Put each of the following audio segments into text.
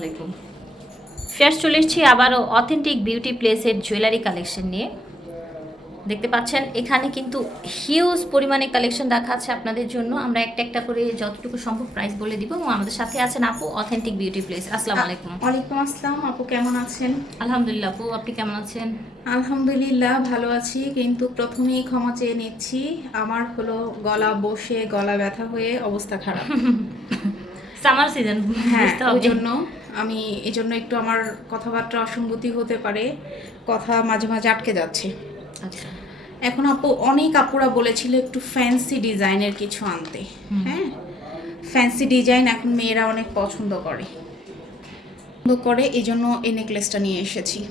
আলাইকুম। ফেয়ার চলে এসেছি আবারও অথেন্টিক বিউটি প্লেসের জুয়েলারি কালেকশন নিয়ে। দেখতে পাচ্ছেন এখানে কিন্তু হিউজ পরিমাণে কালেকশন রাখা আছে আপনাদের জন্য। আমরা একটা একটা করে যতটুকু সম্ভব প্রাইস বলে দিব। এবং আমাদের সাথে আছেন আপু অথেন্টিক বিউটি প্লেস আসসালামু আলাইকুম। ওয়ালাইকুম আসসালাম। আপু কেমন আছেন? আলহামদুলিল্লাহ আপু আপনি কেমন আছেন? আলহামদুলিল্লাহ ভালো আছি। কিন্তু প্রথমেই ক্ষমা চেয়ে নিচ্ছি আমার হলো গলা বসে গলা ব্যথা হয়ে অবস্থা খারাপ। সামার সিজন হ্যাঁ ওই জন্য আমি এই জন্য একটু আমার কথাবার্তা অসঙ্গতি হতে পারে কথা মাঝে মাঝে আটকে যাচ্ছে। আচ্ছা। এখন আপু অনেক আপুরা বলেছিল একটু ফ্যান্সি ডিজাইনের কিছু আনতে। হ্যাঁ? ফ্যান্সি ডিজাইন এখন মেয়েরা অনেক পছন্দ করে। পছন্দ করে এই জন্য এই নেকলেসটা নিয়ে এসেছি।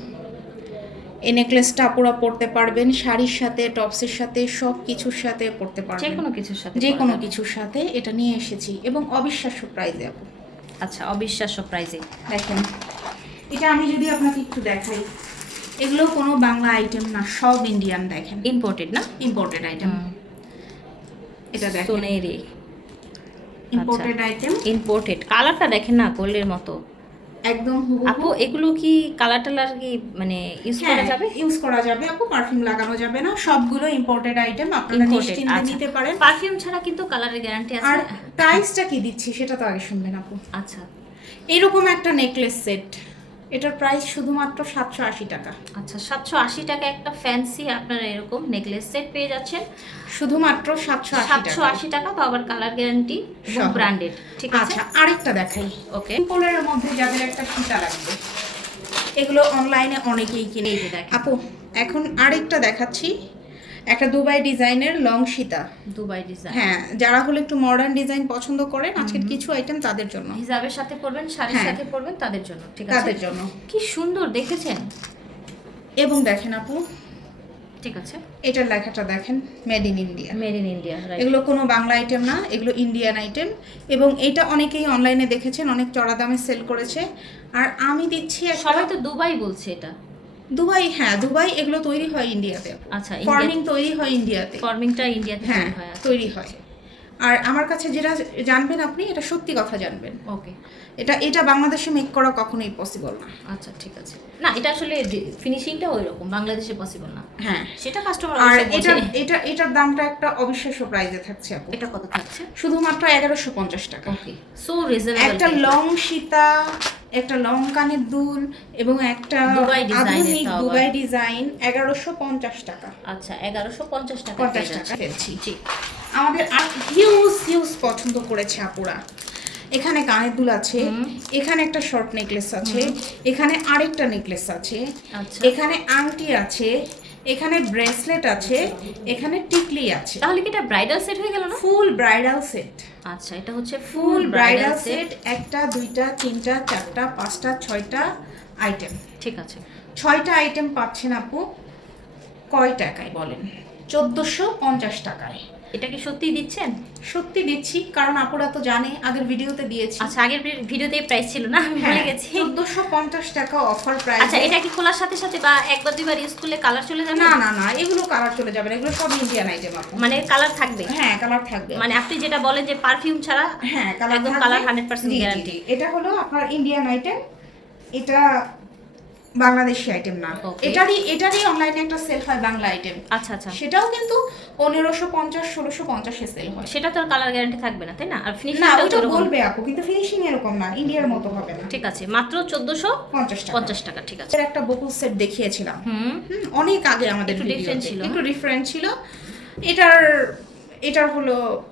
এই নেকলেসটা আপুরা পরতে পারবেন শাড়ির সাথে টপসের সাথে সব কিছুর সাথে পরতে যে পারবেন। কোনো কিছুর সাথে যে কোনো কিছুর সাথে এটা নিয়ে এসেছি। এবং অবিশ্বাস্য প্রাইজে আপু। আচ্ছা অবিশ্বাস্য প্রাইজে। দেখেন এটা আমি যদি আপনাকে একটু দেখাই এগুলো কোনো বাংলা আইটেম না সব ইন্ডিয়ান দেখেন। ইম্পোর্টেড না? ইম্পোর্টেড আইটেম এটা দেখেন। সোনেরি ইম্পোর্টেড আইটেম ইম্পোর্টেড কালারটা দেখেন না গোল্ডের মতো? একদম আপু এগুলো কি কালার টালার কি মানে ইউজ করা হ্যাঁ, যাবে? ইউজ করা যাবে আপু পারফিউম লাগানো যাবে না। সবগুলো ইম্পোর্টেড আইটেম আপনারা নিশ্চিন্তে আচ্ছা। নিতে পারেন। পারফিউম ছাড়া কিন্তু কালারের গ্যারান্টি আছে। আর প্রাইসটা কি দিচ্ছি সেটা তো আগে শুনবেন আপু। আচ্ছা। এরকম একটা নেকলেস সেট এটার প্রাইস শুধুমাত্র সাতশো আশি টাকা। আচ্ছা সাতশো আশি টাকা একটা ফ্যান্সি আপনারা এরকম নেকলেস সেট পেয়ে যাচ্ছেন। শুধুমাত্র সাতশো সাতশো আশি টাকা তো আবার কালার গ্যারান্টি। ব্র্যান্ডেড ঠিক আছে? আচ্ছা আরেকটা দেখাই। ওকে সিম্পলের মধ্যে যাদের একটা ফিতা লাগবে এগুলো অনলাইনে অনেকেই কিনে। আপু এখন আরেকটা দেখাচ্ছি। একটা দুবাই ডিজাইনের লং সীতা। Dubai design. হ্যাঁ যারা হলো একটু মডার্ন ডিজাইন পছন্দ করেন আজকের কিছু আইটেম তাদের জন্য। হিজাবের সাথে পরবেন শাড়ির হ্যাঁ। সাথে পরবেন তাদের জন্য ঠিক আছে? তাদের জন্য। কি সুন্দর দেখেছেন? এবং দেখেন আপু ঠিক আছে। এটার লেখাটা দেখেন made in India made in India right এগুলো কোনো বাংলা আইটেম না এগুলো ইন্ডিয়ান আইটেম এবং এটা অনেকেই অনলাইনে দেখেছেন অনেক চড়া দামে সেল করেছে। আর আমি দিচ্ছি সবাই তো দুবাই বলছে এটা। দুবাই হ্যাঁ দুবাই এগুলো তৈরি হয় ইন্ডিয়াতে। আচ্ছা ফর্মিং তৈরি হয় ইন্ডিয়াতে। ফর্মিংটা ইন্ডিয়াতে হ্যাঁ তৈরি হয় আচ্ছা। তৈরি হয়। আর আমার কাছে যেটা জানবেন আপনি এটা সত্যি কথা জানবেন। ওকে এটা এটা বাংলাদেশে মেক করা কখনোই পসিবল না। আচ্ছা ঠিক আছে। না এটা আসলে ফিনিশিংটা ওই রকম বাংলাদেশে পসিবল না। হ্যাঁ। সেটা কাস্টমার আর এটা এটা এটার দামটা একটা অবিশ্বাস্য প্রাইজে থাকছে আপু। এটা কত থাকছে? শুধুমাত্র এগারোশো পঞ্চাশ টাকা। ওকে সো রিজনেবল একটা লং সীতা একটা লং কানের দুল এবং একটা দুবাই আধুনিক দুবাই ডিজাইন এগারোশো পঞ্চাশ টাকা। আচ্ছা এগারোশো পঞ্চাশ টাকা পঞ্চাশ টাকা ফেলছি জি। আমাদের আর হিউজ হিউজ পছন্দ করেছে আপুরা। এখানে কানের দুল আছে এখানে একটা শর্ট নেকলেস আছে এখানে আরেকটা নেকলেস আছে আচ্ছা। এখানে আংটি আছে এখানে ব্রেসলেট আছে এখানে টিকলি আছে। তাহলে কি এটা ব্রাইডাল সেট হয়ে গেল না? Full bridal set. আচ্ছা এটা হচ্ছে ফুল ব্রাইডাল সেট একটা দুইটা তিনটা চারটা পাঁচটা ছয়টা আইটেম ঠিক আছে। ছয়টা আইটেম পাচ্ছেন আপু কয় টাকায় বলেন? চোদ্দোশো পঞ্চাশ টাকায়। এটা কি সত্যি দিচ্ছেন? সত্যি দিচ্ছি কারণ আপুরা তো জানে আগের ভিডিওতে দিয়েছি। আচ্ছা আগের ভিডিওতে প্রাইস ছিল না আমি ভুলে গেছি। চোদ্দোশো পঞ্চাশ টাকা অফার প্রাইস আচ্ছা এটা কি খোলার সাথে সাথে বা একবার দুইবার ইউজ করলে কালার চলে যাবে? না না না এগুলো কালার চলে যাবে না এগুলো সব ইন্ডিয়ান আইটেম আপু মানে কালার থাকবে? হ্যাঁ কালার থাকবে। মানে আপনি যেটা বলেন যে পারফিউম ছাড়া হ্যাঁ কালার একদম। কালার 100% জি, জি, guarantee। জি। এটা হলো আপনার ইন্ডিয়ান আইটেম এটা বাংলাদেশি আইটেম না. এটারই এটারই অনলাইনে একটা সেল হয় বাংলা আইটেম আচ্ছা আচ্ছা। সেটাও কিন্তু পনেরোশো পঞ্চাশ ষোলোশো পঞ্চাশে সেল হয়। সেটা তো আর কালার গ্যারান্টি থাকবে না তাই না? আর না ওটা বলবে আপু কিন্তু ফিনিশিং এরকম না ইন্ডিয়ার মতো হবে না। ঠিক আছে মাত্র চোদ্দোশো পঞ্চাশ পঞ্চাশ টাকা ঠিক আছে। একটা বকুল সেট দেখিয়েছিলাম। হুম। অনেক আগে আমাদের একটু different ছিল। একটু ডিফারেন্ট ছিল। এটার এটার হলো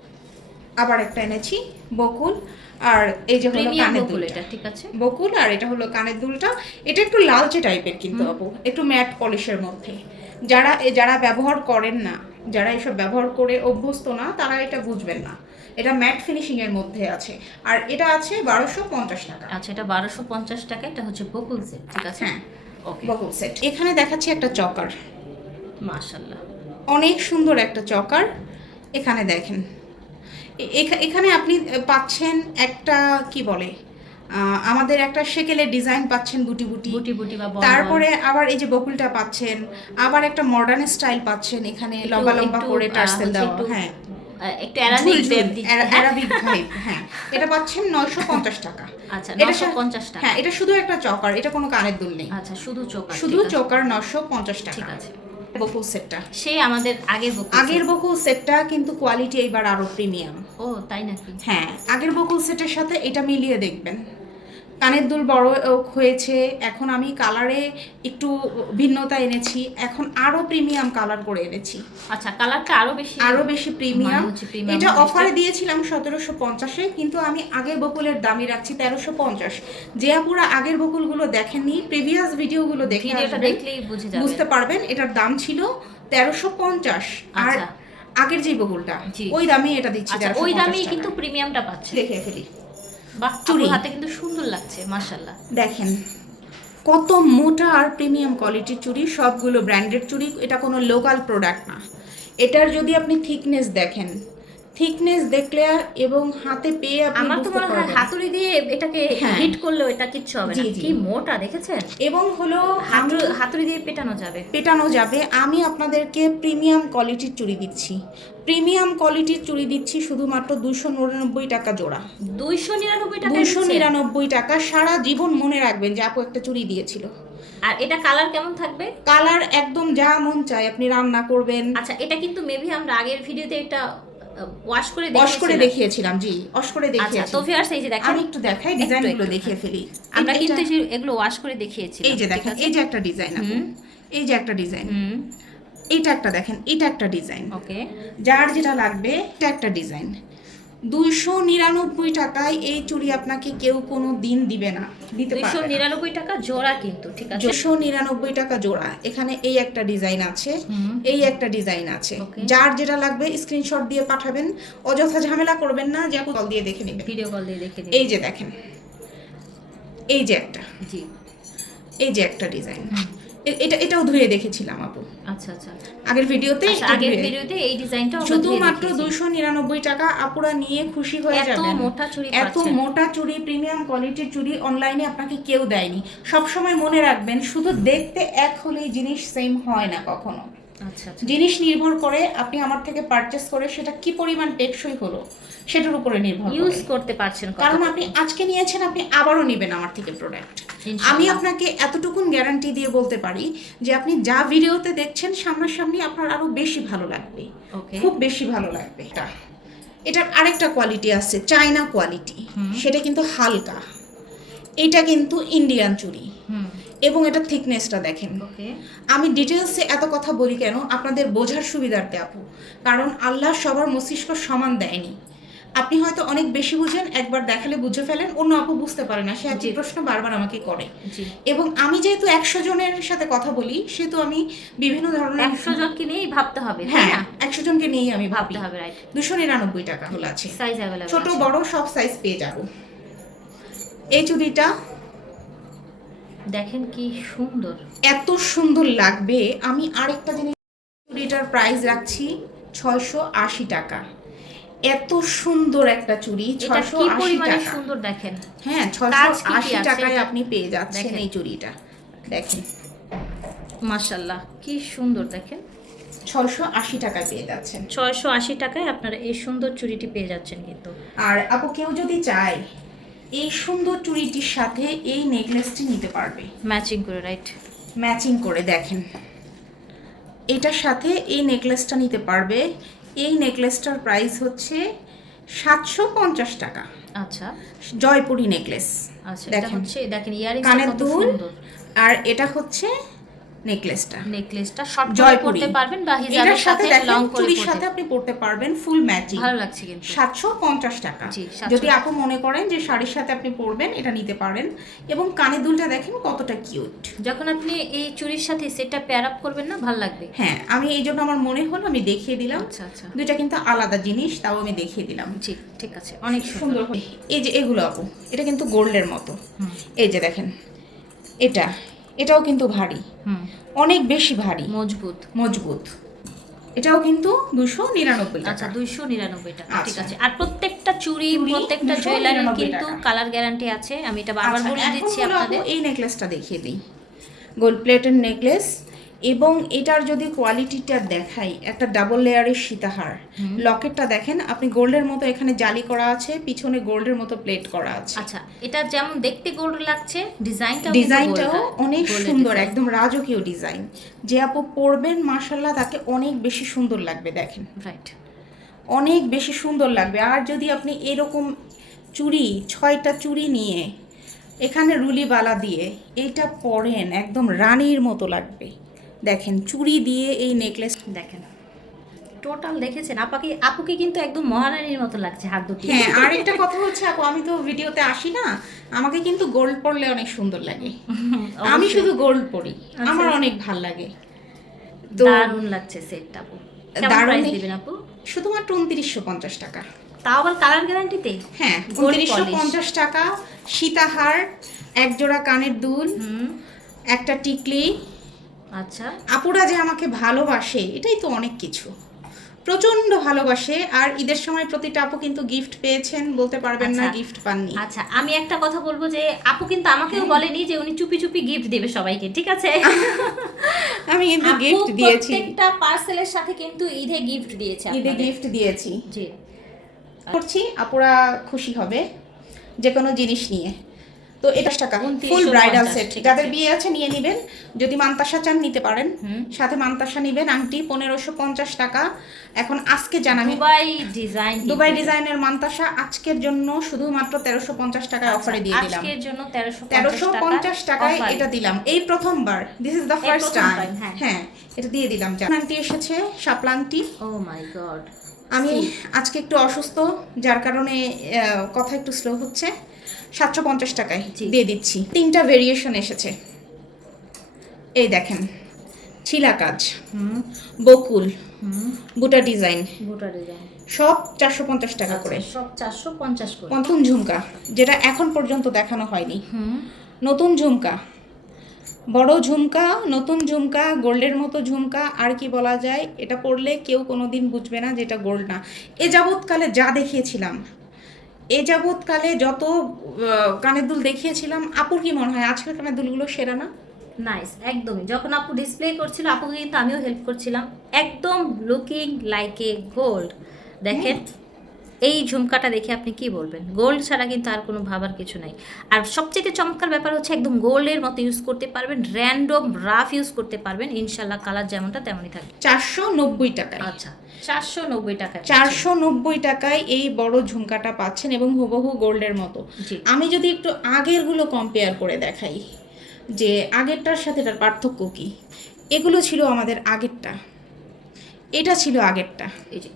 আবার একটা এনেছি বকুল। আর এই যে হলো কানের দুলটা। এটা ঠিক আছে? বকুল আর এটা হলো কানের দুলটা। এটা একটু লালচে টাইপের কিন্তু আপু একটু ম্যাট পলিশের মধ্যে। যারা এ- যারা ব্যবহার করেন না যারা এসব ব্যবহার করে অভ্যস্ত না তারা এটা বুঝবেন না। এটা ম্যাট ফিনিশিং এর মধ্যে আছে। আর এটা আছে বারোশো পঞ্চাশ টাকা। আচ্ছা এটা বারোশো পঞ্চাশ টাকা এটা হচ্ছে বকুল সেট ঠিক আছে? হ্যাঁ ওকে বকুল সেট এখানে দেখাচ্ছি একটা চকার। মাশাল্লাহ অনেক সুন্দর একটা চকার। এখানে দেখেন। এখানে আপনি পাচ্ছেন একটা কি বলে আমাদের একটা সেকেলের ডিজাইন পাচ্ছেন বুটি বুটি। বুটি বুটি তারপরে আবার এই যে বকুলটা পাচ্ছেন আবার একটা মডার্ন স্টাইল পাচ্ছেন এখানে লম্বা লম্বা করে টার্সেল দেওয়া হ্যাঁ। একটু অ্যারাবিক অ্যারা- হ্যাঁ? অ্যারাবিক হ্যাঁ। এটা পাচ্ছেন নয়শো পঞ্চাশ টাকা। আচ্ছা টাকা। হ্যাঁ এটা শুধু একটা চকার এটা কোনো কানের দুল নেই। আচ্ছা শুধু চোখ শুধু চকার নশো পঞ্চাশ ঠিক টাকা আছে। বকুল সেটটা। সেই আমাদের আগের বকুল আগের। বকুল সেটটা কিন্তু কোয়ালিটি এইবার আরও প্রিমিয়াম ও তাই নাকি? হ্যাঁ আগের বকুল সেটের সাথে এটা মিলিয়ে দেখবেন। কানের দুল বড় হয়েছে এখন আমি কালারে একটু ভিন্নতা এনেছি এখন আরও প্রিমিয়াম কালার করে এনেছি। আচ্ছা কালারটা আরও বেশি আরও বেশি প্রিমিয়াম এটা অফারে দিয়েছিলাম সতেরোশো পঞ্চাশে কিন্তু আমি আগের বকুলের দামই রাখছি তেরোশো পঞ্চাশ। যে আপুরা আগের বকুলগুলো দেখেননি প্রিভিয়াস ভিডিওগুলো দেখে দেখলেই বুঝতে পারবেন এটার দাম ছিল তেরোশো পঞ্চাশ। আর আচ্ছা। আগের যে বকুলটা ওই দামে এটা দিচ্ছি আচ্ছা ওই দামেই কিন্তু প্রিমিয়ামটা পাচ্ছে দেখে ফেলি বাহ চুড়ি। হাতে কিন্তু সুন্দর লাগছে মাশাল্লাহ দেখেন কত মোটা আর প্রিমিয়াম কোয়ালিটির চুড়ি সবগুলো ব্র্যান্ডেড চুড়ি এটা কোনো লোকাল প্রোডাক্ট না এটার যদি আপনি থিকনেস দেখেন থিকনেস দেখলে এবং হাতে পেয়ে আপনি আমার তো মনে হয় হাতুড়ি দিয়ে এটাকে হ্যাঁ। হিট করলেও এটা কিচ্ছু হবে না। কি মোটা দেখেছেন? এবং হলো হাতুড়ি দিয়ে পেটানো যাবে। পেটানো যাবে। আমি আপনাদেরকে প্রিমিয়াম কোয়ালিটির চুড়ি দিচ্ছি। প্রিমিয়াম কোয়ালিটির চুড়ি দিচ্ছি শুধুমাত্র দুইশো নিরানব্বই টাকা জোড়া। দুইশো নিরানব্বই টাকা দুশো নিরানব্বই টাকা সারা জীবন মনে রাখবেন যে আপু একটা চুড়ি দিয়েছিল। আর এটা কালার কেমন থাকবে? কালার একদম যা মন চায়। আপনি রান্না করবেন। আচ্ছা এটা কিন্তু মেবি আমরা আগের ভিডিওতে এটা ওয়াশ করে ওয়াশ করে দেখিয়েছিলাম। জি ওয়াশ করে আচ্ছা দেখিয়েছি তো ভিউয়ার্স এই যে দেখেন আমি একটু দেখাই ডিজাইনগুলো দেখিয়ে ফেলি। আমরা কিন্তু এইটা- এগুলো ওয়াশ করে দেখিয়েছি এই যে দেখেন এই যে একটা ডিজাইন। এই যে একটা ডিজাইন হুম। এইটা একটা দেখেন এটা একটা ডিজাইন ওকে। যার যেটা লাগবে এটা একটা ডিজাইন দুইশো নিরানব্বই টাকায় এই চুড়ি আপনাকে কেউ কোনো দিন দিবে না দিতে দুইশো নিরানব্বই টাকা জোড়া কিন্তু ঠিক আছে? দুশো নিরানব্বই টাকা জোড়া। এখানে এই একটা ডিজাইন আছে এই একটা ডিজাইন আছে। যার যেটা লাগবে স্ক্রিনশট দিয়ে পাঠাবেন অযথা ঝামেলা করবেন না যে কল দিয়ে দেখে নেবেন ভিডিও কল দিয়ে দেখে এই যে দেখেন এই যে একটা। জি। এই যে একটা ডিজাইন। এটা এটাও ধুয়ে দেখেছিলাম আপু। আচ্ছা আচ্ছা। আগের ভিডিওতে আচ্ছা, আগের ভিডিওতে এই ডিজাইনটা শুধুমাত্র দুইশো নিরানব্বই টাকা আপুরা নিয়ে খুশি হয়ে এত যাবেন। মোটা চুড়ি এত মোটা চুড়ি প্রিমিয়াম কোয়ালিটির চুড়ি অনলাইনে আপনাকে কেউ দেয়নি। সব সময় মনে রাখবেন শুধু দেখতে এক হলেই জিনিস সেম হয় না কখনো। আচ্ছা আচ্ছা। জিনিস নির্ভর করে আপনি আমার থেকে পারচেস করে সেটা কি পরিমাণ টেকসই হলো। সেটার উপরে নির্ভর ইউজ করতে পারছেন কারণ আপনি আজকে নিয়েছেন আপনি আবারও নেবেন আমার থেকে প্রোডাক্ট আমি আপনাকে এতটুকুন গ্যারান্টি দিয়ে বলতে পারি যে আপনি যা ভিডিওতে দেখছেন সামনাসামনি আপনার আরও বেশি ভালো লাগবে। ওকে খুব বেশি ভালো লাগবে। এটার আরেকটা কোয়ালিটি আছে চায়না কোয়ালিটি সেটা কিন্তু হালকা। এটা কিন্তু ইন্ডিয়ান চুড়ি। এবং এটার থিকনেসটা দেখেন। আমি ডিটেলসে এত কথা বলি কেন? আপনাদের বোঝার সুবিধার্থে আপু। কারণ আল্লাহ সবার মস্তিষ্ক সমান দেয়নি। আপনি হয়তো অনেক বেশি বুঝেন একবার দেখালে বুঝে ফেলেন অন্য আপু বুঝতে পারে না সে একই জি। প্রশ্ন বারবার আমাকে করে। এবং আমি যেহেতু একশো জনের সাথে কথা বলি সেহেতু আমি বিভিন্ন ধরনের একশো জনকে নিয়েই ভাবতে হবে হ্যাঁ একশো জনকে নিয়েই আমি ভাবতে হবে দুশো নিরানব্বই টাকা হলো আছে। সাইজ ছোট বড় সব সাইজ পেয়ে যাব। এই চুড়িটা দেখেন কি সুন্দর। এত সুন্দর লাগবে। আমি আরেকটা জিনিস চুড়িটার প্রাইস রাখছি ছয়শো আশি টাকা। এত সুন্দর একটা চুড়ি কি আশি টাকা। সুন্দর দেখেন? হ্যাঁ কি আশি টাকায় আপনি পেয়ে যাচ্ছেন এই চুড়িটা। দেখেন। মাশাল্লাহ কি সুন্দর দেখেন। ছয়শো আশি টাকায় পেয়ে যাচ্ছেন। ছয়শো আশি টাকায় আপনারা এই সুন্দর চুড়িটি পেয়ে যাচ্ছেন কিন্তু। আর আপু কেউ যদি চায় এই সুন্দর চুড়িটির সাথে এই নেকলেসটি নিতে পারবে। ম্যাচিং করে রাইট ম্যাচিং করে দেখেন। এটার সাথে এই নেকলেসটা নিতে পারবে এই নেকলেসটার প্রাইস হচ্ছে সাতশো পঞ্চাশ টাকা। আচ্ছা। জয়পুরি নেকলেস। আচ্ছা দেখেন। হচ্ছে দেখেন ইয়ারিং কানের দুল আর এটা হচ্ছে নেকলেসটা। নেকলেসটা শর্ট জয়পুরি। পড়তে পারবেন বা হিজাবের সাথে লং করে সাথে আপনি পড়তে পারবেন ফুল ম্যাচিং ভালো লাগছে কিন্তু। সাতশো পঞ্চাশ টাকা। যদি আপু মনে করেন যে শাড়ির সাথে আপনি পরবেন এটা নিতে পারেন। এবং কানের দুলটা দেখেন কতটা কিউট যখন আপনি এই চুড়ির সাথে সেটটা পেয়ার আপ করবেন না ভালো লাগবে। হ্যাঁ আমি এই জন্য আমার মনে হলো আমি দেখিয়ে দিলাম। আচ্ছা আচ্ছা। দুইটা কিন্তু আলাদা জিনিস তাও আমি দেখিয়ে দিলাম। জি ঠিক আছে অনেক সুন্দর। এই যে এগুলো আপু এটা কিন্তু গোল্ডের মতো। এই যে দেখেন এটা এটাও কিন্তু ভারী। অনেক বেশি ভারী। মজবুত। মজবুত। এটাও কিন্তু দুশো নিরানব্বই আচ্ছা দুশো দুইশো নিরানব্বই টাকা ঠিক আচ্ছা। আছে। আর প্রত্যেকটা চুড়ি প্রত্যেকটা 299 জুয়েলারি কিন্তু কালার গ্যারান্টি আছে। আমি এটা বারবার আচ্ছা, বলে দিচ্ছি আপনাদের। এই নেকলেসটা দেখিয়ে দিই। গোল্ড প্লেটের নেকলেস এবং এটার যদি কোয়ালিটিটা দেখাই একটা ডাবল লেয়ারের সীতাহার। লকেটটা দেখেন আপনি গোল্ডের মতো এখানে জালি করা আছে পিছনে গোল্ডের মতো প্লেট করা আছে। আচ্ছা এটা যেমন দেখতে গোল্ড লাগছে ডিজাইনটা ডিজাইনটাও অনেক সুন্দর একদম রাজকীয় ডিজাইন যে আপু পরবেন মার্শাল্লাহ তাকে অনেক বেশি সুন্দর লাগবে দেখেন। রাইট অনেক বেশি সুন্দর লাগবে। আর যদি আপনি এরকম চুড়ি ছয়টা চুড়ি নিয়ে এখানে রুলি বালা দিয়ে এটা পরেন একদম রানীর মতো লাগবে। দেখেন চুড়ি দিয়ে এই নেকলেস দেখেন। টোটাল দেখেছেন? আপাকে আপুকে কিন্তু একদম মহারানীর মতো লাগছে হাত দুটি। হ্যাঁ আরেকটা কথা হচ্ছে আপু আমি তো ভিডিওতে আসি না আমাকে কিন্তু গোল্ড পরলে অনেক সুন্দর লাগে। আমি শুধু গোল্ড পরি আমার অনেক ভালো লাগে। দারুণ লাগছে সেটটা আপু। দারুণ দিবেন আপু? শুধুমাত্র উনত্রিশশো পঞ্চাশ টাকা। তাও আবার কালার গ্যারান্টিতে হ্যাঁ উনত্রিশশো পঞ্চাশ টাকা সীতাহার এক জোড়া কানের দুল একটা টিকলি আচ্ছা। আপুরা যে আমাকে ভালোবাসে এটাই তো অনেক কিছু। প্রচণ্ড ভালোবাসে আর ঈদের সময় প্রতিটা আপু কিন্তু গিফট পেয়েছেন বলতে পারবেন না আচ্ছা। গিফট পাননি। আচ্ছা আমি একটা কথা বলব যে আপু কিন্তু আমাকেও বলেনি যে উনি চুপি চুপি গিফট দেবে সবাইকে ঠিক আছে? আমি কিন্তু গিফট দিয়েছি। প্রত্যেকটা পার্সেলের সাথে কিন্তু ঈদে গিফট দিয়েছে ঈদে গিফট দিয়েছি। জি। করছি আপুরা খুশি হবে যে কোনো জিনিস নিয়ে। তো এটা টাকা। ফুল ব্রাইডাল সেট যাদের বিয়ে আছে নিয়ে নেবেন। যদি মান্তাসা চান নিতে পারেন। সাথে মান্তাসা নেবেন আংটি পনেরোশো পঞ্চাশ টাকা। এখন আজকে জানামি দুবাই ডিজাইন দুবাই ডিজাইনের মান্তাসা আজকের জন্য শুধুমাত্র তেরোশো পঞ্চাশ টাকায় অফারে দিয়ে দিলাম। আজকের জন্য তেরোশো পঞ্চাশ টাকায় এটা দিলাম। এই প্রথমবার। This is the first time হ্যাঁ। এটা দিয়ে দিলাম। আংটি এসেছে শাপলা আংটি। ও মাই গড আমি আজকে একটু অসুস্থ যার কারণে কথা একটু স্লো হচ্ছে। সাতশো পঞ্চাশ টাকায় দিয়ে দিচ্ছি। তিনটা ভেরিয়েশন এসেছে। এই দেখেন ছিলা কাজ বকুল বুটা ডিজাইন। গোটা ডিজাইন। সব চারশো পঞ্চাশ টাকা করে। সব চারশো পঞ্চাশ করে। নতুন ঝুমকা যেটা এখন পর্যন্ত দেখানো হয়নি। নতুন ঝুমকা বড় ঝুমকা নতুন ঝুমকা গোল্ডের মতো ঝুমকা আর কি বলা যায় এটা পড়লে কেউ কোনোদিন বুঝবে না যে এটা গোল্ড না। এ যাবৎকালে যা দেখিয়েছিলাম এ যাবৎকালে যত কানের দুল দেখিয়েছিলাম আপুর কি মনে হয়? আজকের কানের দুলগুলো সেরা না? নাইস একদমই। যখন আপু ডিসপ্লে করছিল আপুকে কিন্তু আমিও হেল্প করছিলাম। একদম লুকিং লাইক এ গোল্ড দেখেন এই ঝুমকাটা দেখে আপনি কি বলবেন? গোল্ড ছাড়া কিন্তু আর কোনো ভাবার কিছু নাই। আর সবচেয়ে চমৎকার ব্যাপার হচ্ছে একদম গোল্ডের মতো ইউজ করতে পারবেন র্যান্ডম রাফ ইউজ করতে পারবেন ইনশাল্লাহ কালার যেমনটা তেমনই থাকবে। চারশো নব্বই টাকায়। আচ্ছা চারশো নব্বই টাকা চারশো নব্বই টাকায় এই বড় ঝুমকাটা পাচ্ছেন এবং হুবহু গোল্ডের মতো। আমি যদি একটু আগেরগুলো কম্পেয়ার করে দেখাই যে আগেরটার সাথে এটার পার্থক্য কি? এগুলো ছিল আমাদের আগেরটা। এটা ছিল আগেরটা।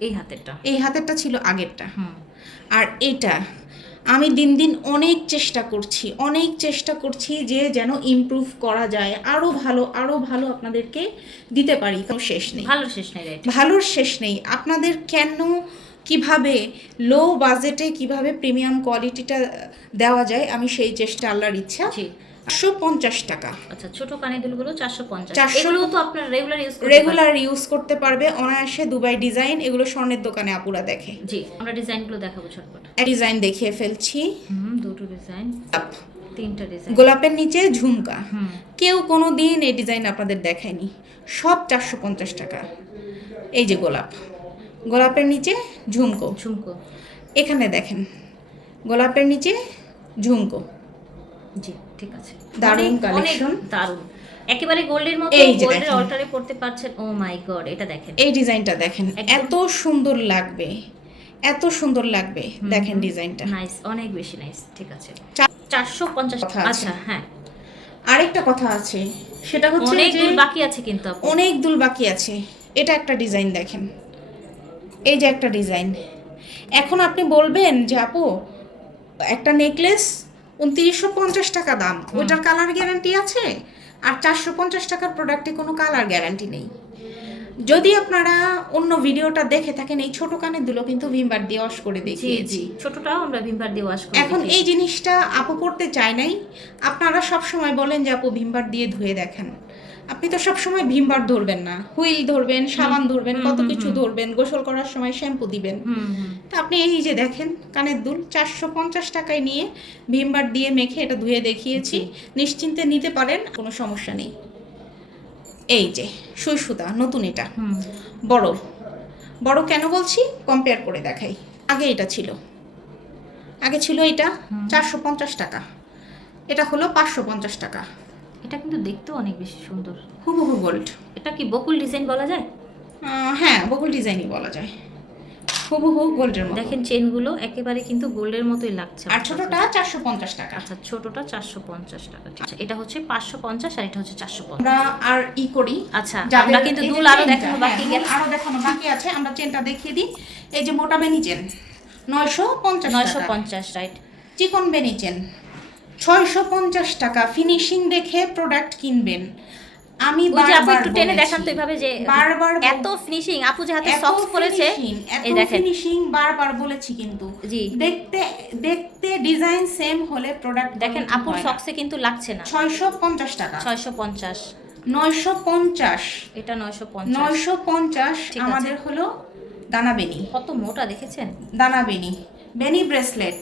এই হাতেরটা। এই হাতেরটা ছিল আগেরটা। আর এটা আমি দিন দিন অনেক চেষ্টা করছি অনেক চেষ্টা করছি যে যেন ইমপ্রুভ করা যায় আরও ভালো আরও ভালো আপনাদেরকে দিতে পারি। কোনো শেষ নেই। ভালো শেষ নেই ভালোর শেষ নেই। আপনাদের কেন কীভাবে লো বাজেটে কীভাবে প্রিমিয়াম কোয়ালিটিটা দেওয়া যায় আমি সেই চেষ্টা আল্লাহর ইচ্ছা। একশো পঞ্চাশ টাকা। আচ্ছা ছোট কানে দুলগুলো চারশো পঞ্চাশ। 450 এগুলো তো আপনার রেগুলার ইউজ রেগুলার ইউজ করতে পারবে। অনায়াসে দুবাই ডিজাইন এগুলো স্বর্ণের দোকানে আপুরা দেখে। জি আমরা ডিজাইনগুলো দেখাবো ঝটপট। ডিজাইন দেখিয়ে ফেলছি। হুম দুটো ডিজাইন তিনটা ডিজাইন গোলাপের নিচে ঝুমকা। কেউ কোনো দিন এই ডিজাইন আপনাদের দেখায়নি। সব চারশো পঞ্চাশ টাকা। এই যে গোলাপ। গোলাপের নিচে ঝুমকো। ঝুমকো। এখানে দেখেন। গোলাপের নিচে ঝুমকো। জি। ঠিক আছে। দারুণ অনেক দারুণ। একেবারে গোল্ডের মতো গোল্ডের অল্টারে পড়তে পারছেন। ও মাই গড এটা দেখেন। এই ডিজাইনটা দেখেন। এত সুন্দর লাগবে। এত সুন্দর লাগবে। দেখেন ডিজাইনটা। নাইস অনেক বেশি নাইস ঠিক আছে। চারশো পঞ্চাশ। আচ্ছা হ্যাঁ। আরেকটা কথা আছে। সেটা হচ্ছে অনেক দূর বাকি আছে কিন্তু অনেক দুল বাকি আছে। এটা একটা ডিজাইন দেখেন। এই যে একটা ডিজাইন। এখন আপনি বলবেন যে আপু একটা নেকলেস উনত্রিশশো পঞ্চাশ টাকা দাম। ওইটার কালার গ্যারান্টি আছে? আর চারশো পঞ্চাশ টাকার প্রোডাক্টে কোনো কালার গ্যারান্টি নেই। যদি আপনারা অন্য ভিডিওটা দেখে থাকেন এই ছোট কানের দুলো কিন্তু ভিমবার দিয়ে ওয়াশ করে দেখিয়েছি। ছোটটাও আমরা ভিমবার দিয়ে ওয়াশ করি এখন এই জিনিসটা আপু করতে চায় নাই। আপনারা সব সময় বলেন যে আপু ভিমবার দিয়ে ধুয়ে দেখেন। আপনি তো সব সময় ভীমবার ধরবেন না হুইল ধরবেন সাবান ধরবেন কত কিছু ধরবেন গোসল করার সময় শ্যাম্পু দিবেন। তা আপনি এই যে দেখেন কানের দুল চারশো পঞ্চাশ টাকায় নিয়ে ভীমবার দিয়ে মেখে এটা ধুয়ে দেখিয়েছি নিশ্চিন্তে নিতে পারেন কোনো সমস্যা নেই। এই যে সুই সুতা নতুন এটা। বড়। বড় কেন বলছি? কম্পেয়ার করে দেখাই। আগে এটা ছিল। আগে ছিল এটা চারশো পঞ্চাশ টাকা। এটা হলো পাঁচশো পঞ্চাশ টাকা। এটা কিন্তু দেখতেও অনেক বেশি সুন্দর। হুবহু গোল্ড এটা কি বকুল ডিজাইন বলা যায়? হ্যাঁ বকুল ডিজাইনই বলা যায়। হুবহু গোল্ডের মতো। দেখেন চেনগুলো একেবারে কিন্তু গোল্ডের মতোই লাগছে আর ছোটটা চারশো পঞ্চাশ টাকা। আচ্ছা ছোটটা চারশো পঞ্চাশ টাকা। ঠিক আছে এটা হচ্ছে পাঁচশো পঞ্চাশ আর এটা হচ্ছে চারশো পঞ্চাশ। আমরা আর ই করি। আচ্ছা আমরা কিন্তু দুল আরও দেখানো হ্যাঁ, বাকি আরও দেখানো বাকি আছে আমরা চেনটা দেখিয়ে দিই। এই যে মোটা বেনি চেন নয়শো পঞ্চাশ নয়শো পঞ্চাশ রাইট চিকন বেনি চেন ছয়শো পঞ্চাশ টাকা ফিনিশিং দেখে প্রোডাক্ট কিনবেন। আমি আপু একটু টেনে দেখান তো এভাবে যে বারবার এত ফিনিশিং আপু যে হাতে সক্স এত এই দেখেন। ফিনিশিং বারবার বলেছি কিন্তু। জি। দেখতে দেখতে ডিজাইন সেম হলে প্রোডাক্ট দেখেন আপুর সক্সে কিন্তু লাগছে না। ছয়শো পঞ্চাশ টাকা। ছয়শো পঞ্চাশ। নয়শো পঞ্চাশ। এটা নয়শো পঞ্চাশ। নয়শো পঞ্চাশ ঠিক আছে। আমাদের হলো দানা বেনি কত মোটা দেখেছেন? দানা বেনি বেনি ব্রেসলেট।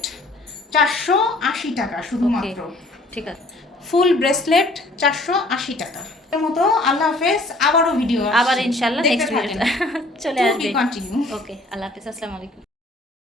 চারশো আশি টাকা শুধুমাত্র। ঠিক আছে। ফুল ব্রেসলেট চারশো আশি টাকা। এর মতো আল্লাহ হাফেজ আবারও ভিডিও আবার ইনশাল্লাহ নেক্সট ভিডিও চলে আসবে। কন্টিনিউ ওকে আল্লাহ হাফেজ আসসালামু আলাইকুম।